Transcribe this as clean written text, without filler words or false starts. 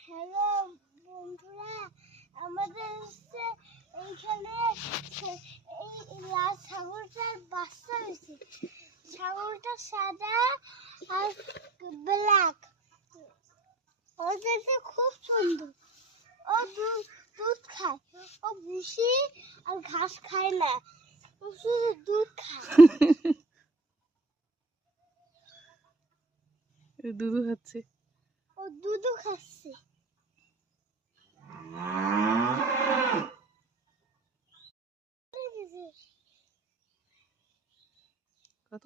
Hello বন্ধুরা, আমাদের এইখানে এই লাল ছাগলটার বাচ্চা হয়েছে। ছাগলটা সাদা আর ব্ল্যাক, ও দেখতে খুব সুন্দর। ও দুধ খায়, ও ভুসি আর ঘাস খায় না, ও শুধু দুধ খায়। দুধু খাচ্ছে, ও দুধও খাচ্ছে। কত